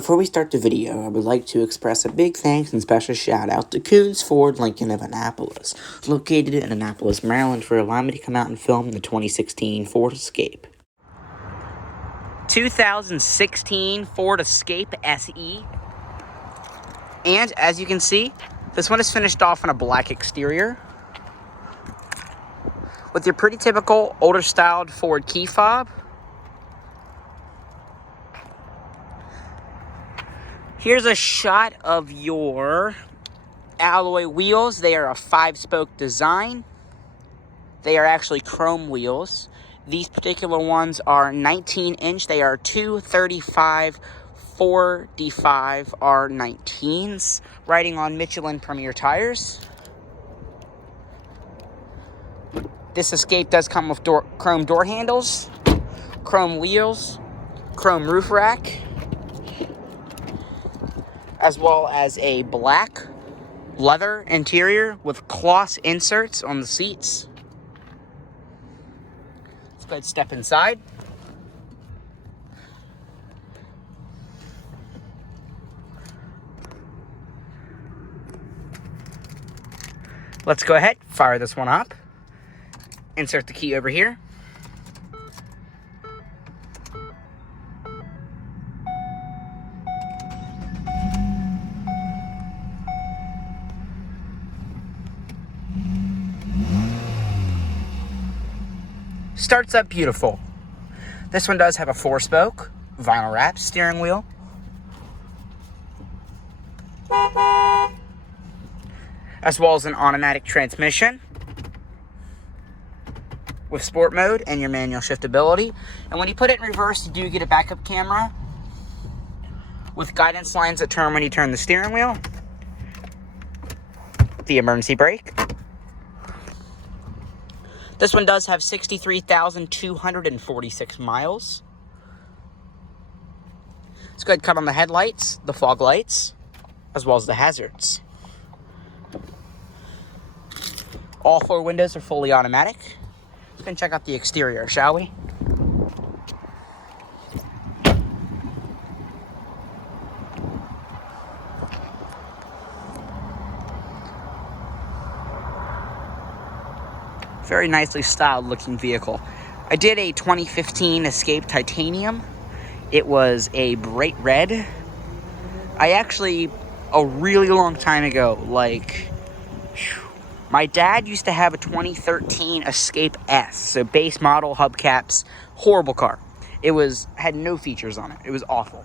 before we start the video, I would like to express a big thanks and special shout out to Koons Ford Lincoln of Annapolis, located in Annapolis, Maryland, for allowing me to come out and film the 2016 Ford Escape. 2016 Ford Escape SE. And as you can see, this one is finished off on a black exterior with your pretty typical older styled Ford key fob. Here's a shot of your alloy wheels. They are a 5-spoke design. They are actually chrome wheels. These particular ones are 19-inch. They are 235 4D5 R19s, riding on Michelin Premier tires. This Escape does come with chrome door handles, chrome wheels, chrome roof rack, as well as a black leather interior with cloth inserts on the seats. Let's go ahead and step inside. Let's go ahead, fire this one up. Insert the key over here. Starts up beautiful. This one does have a 4-spoke vinyl wrap steering wheel. As well as an automatic transmission with sport mode and your manual shiftability. And when you put it in reverse, you do get a backup camera with guidance lines that turn when you turn the steering wheel, the emergency brake. This one does have 63,246 miles. Let's go ahead and cut on the headlights, the fog lights, as well as the hazards. All 4 windows are fully automatic. Let's go and check out the exterior, shall we? Very nicely styled looking vehicle. I did a 2015 Escape Titanium. It was a bright red. I actually, a really long time ago, my dad used to have a 2013 Escape S, so base model, hubcaps, horrible car. It had no features on it. It was awful.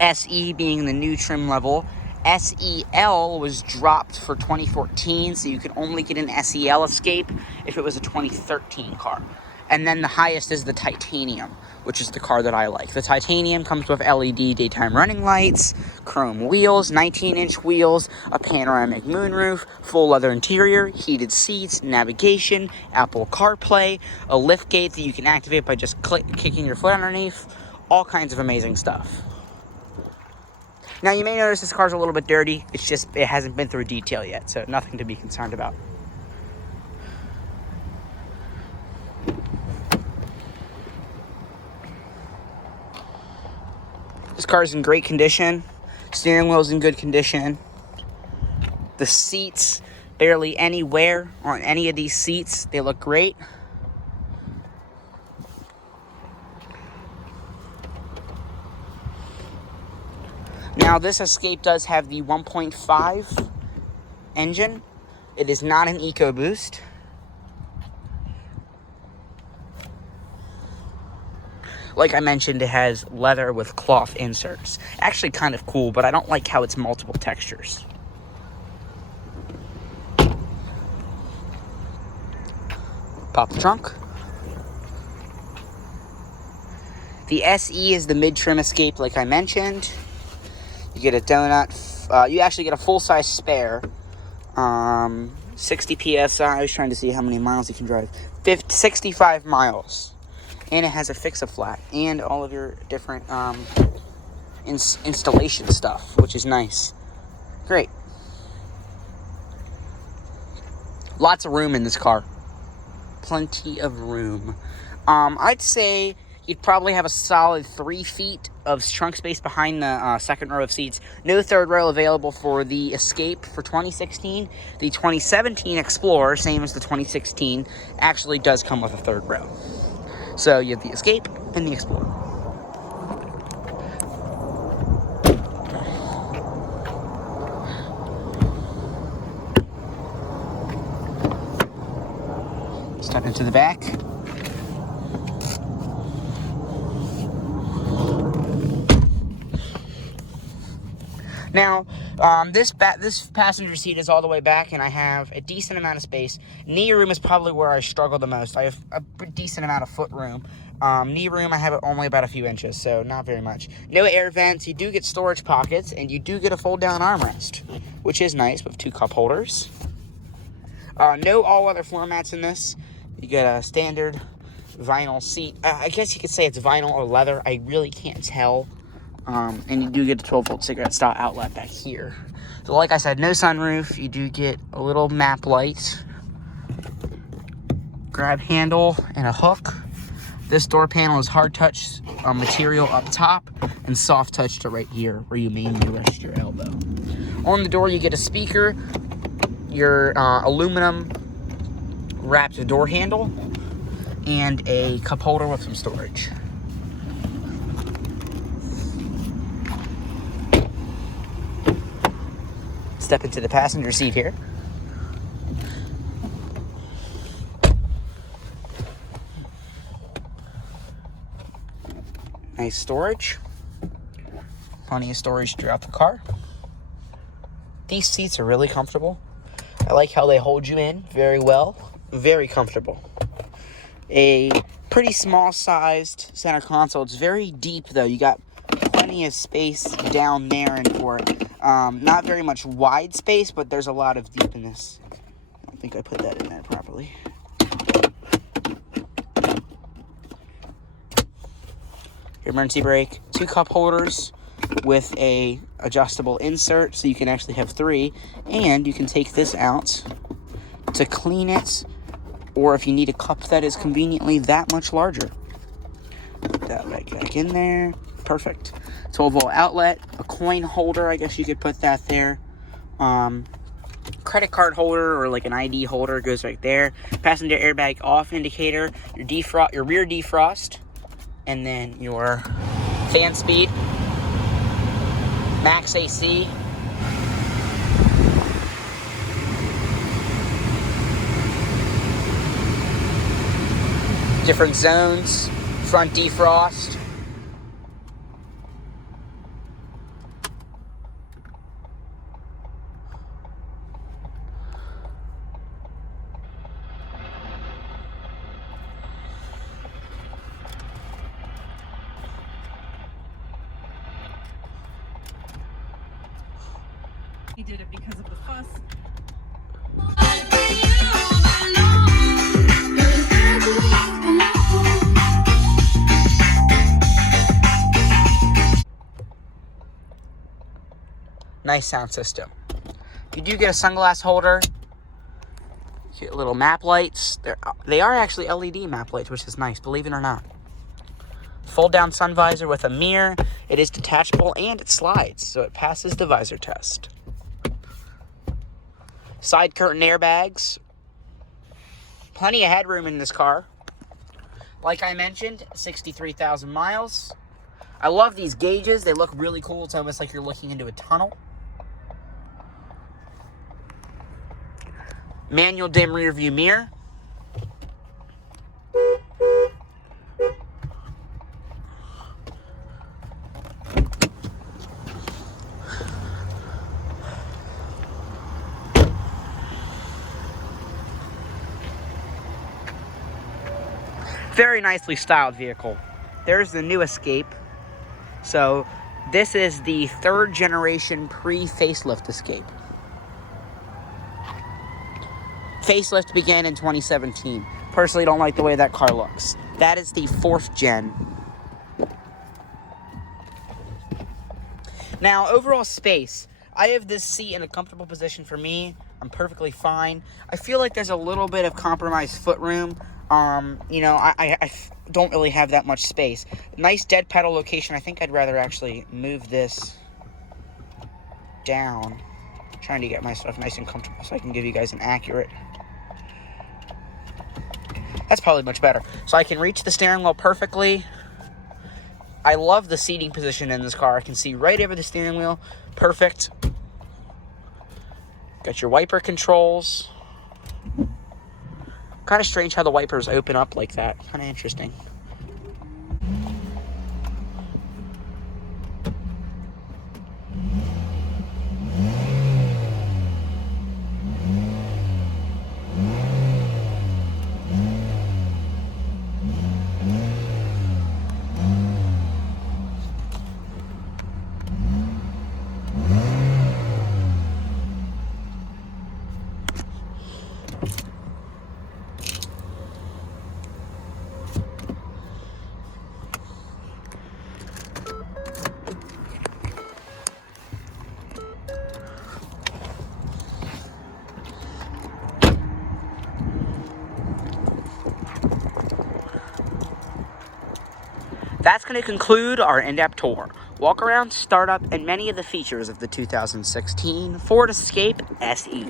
SE being the new trim level. SEL was dropped for 2014, so you could only get an SEL Escape if it was a 2013 car. And then the highest is the Titanium, which is the car that I like. The Titanium comes with LED daytime running lights, chrome wheels, 19-inch wheels, a panoramic moonroof, full leather interior, heated seats, navigation, Apple CarPlay, a liftgate that you can activate by just kicking your foot underneath, all kinds of amazing stuff. Now, you may notice this car's a little bit dirty. It's just, it hasn't been through detail yet, so nothing to be concerned about. This car's in great condition. Steering wheel's in good condition. The seats, barely any wear on any of these seats. They look great. Now, this Escape does have the 1.5 engine. It is not an EcoBoost. Like I mentioned, it has leather with cloth inserts. Actually kind of cool, but I don't like how it's multiple textures. Pop the trunk. The SE is the mid-trim Escape, like I mentioned. You get a donut. You actually get a full-size spare. 60 PSI. I was trying to see how many miles you can drive. 65 miles. And it has a fix-a-flat. And all of your different installation stuff, which is nice. Great. Lots of room in this car. Plenty of room. I'd say, you'd probably have a solid 3 feet of trunk space behind the second row of seats. No third row available for the Escape for 2016. The 2017 Explorer, same as the 2016, actually does come with a third row. So you have the Escape and the Explorer. Step into the back. Now, this passenger seat is all the way back, and I have a decent amount of space. Knee room is probably where I struggle the most. I have a decent amount of foot room. Knee room, I have it only about a few inches, so not very much. No air vents. You do get storage pockets, and you do get a fold-down armrest, which is nice with 2 cup holders. No all-weather floor mats in this. You get a standard vinyl seat. I guess you could say it's vinyl or leather. I really can't tell. And you do get a 12-volt cigarette style outlet back here. So like I said, no sunroof. You do get a little map light, grab handle, and a hook. This door panel is hard touch material up top and soft touch to right here where you mainly rest your elbow. On the door you get a speaker, your aluminum wrapped door handle, and a cup holder with some storage. Step into the passenger seat here. Nice storage. Plenty of storage throughout the car. These seats are really comfortable. I like how they hold you in very well. Very comfortable. A pretty small sized center console. It's very deep though. You got plenty of space down there and for it. Not very much wide space, but there's a lot of deepness. I don't think I put that in there properly. Your emergency brake, 2 cup holders with a adjustable insert, so you can actually have 3, and you can take this out to clean it, or if you need a cup that is conveniently that much larger. Put that right back in there. Perfect. 12-volt outlet, a coin holder, I guess you could put that there. Credit card holder or like an ID holder goes right there. Passenger airbag off indicator, your rear defrost, and then your fan speed, max AC, different zones, front defrost. He did it because of the fuss. Nice sound system. You do get a sunglass holder. You get little map lights. They are actually LED map lights, which is nice, believe it or not. Fold down sun visor with a mirror. It is detachable and it slides, so it passes the visor test. Side curtain airbags. Plenty of headroom in this car. Like I mentioned, 63,000 miles. I love these gauges. They look really cool. It's almost like you're looking into a tunnel. Manual dim rear view mirror. Very nicely styled vehicle. There's the new Escape. So this is the 3rd generation pre-facelift Escape. Facelift began in 2017. Personally, don't like the way that car looks. That is the 4th gen. Now, overall space. I have this seat in a comfortable position for me. I'm perfectly fine. I feel like there's a little bit of compromised foot room. don't really have that much space. Nice dead pedal location. I think I'd rather actually move this down. I'm trying to get myself nice and comfortable so I can give you guys an accurate. That's probably much better. So I can reach the steering wheel perfectly. I love the seating position in this car. I can see right over the steering wheel. Perfect. Got your wiper controls. Kind of strange how the wipers open up like that. Kind of interesting. That's going to conclude our in-depth tour, walk around, startup, and many of the features of the 2016 Ford Escape SE.